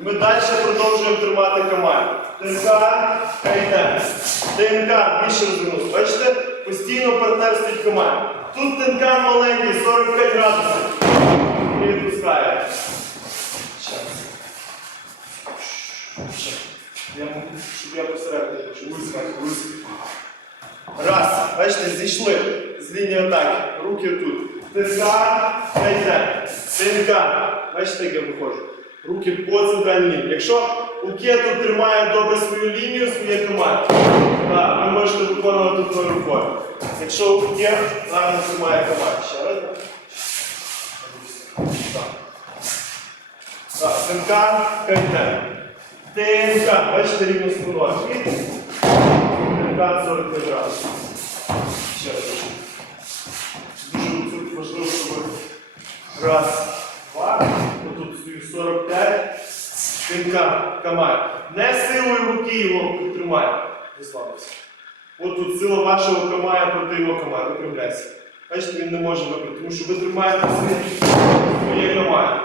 Ми далі продовжуємо тримати команду. ТНК, кайдем. ТНК більше розвинувся. Бачите, постійно партнер стоїть команді. Тут ТНК маленький, 45 градусів. І відпускає. Я можу, щоб я посередині. Раз. Бачите, зійшли з лінії атаки. Руки тут. Тиска, кайде. Тинка. Бачите, як я виходжу. Руки по центральній лінії. Якщо у кету тримає добре свою лінію, своє так, ви можете виконувати твою рукою. Якщо у кет гарно тримає команду. Ще раз. Так. Так, тинка, кайде. ТНК, бачите, рівно спиною. ТНК 45 градусів. Ще раз. Дуже важливо, щоб раз, 45, ТНК, камай. Не силою руки його тримає. Розслабився. От тут сила вашого камая проти його камая. Випрямляйся. Бачите, він не може випрямити, тому що ви тримаєте своє- своє камай.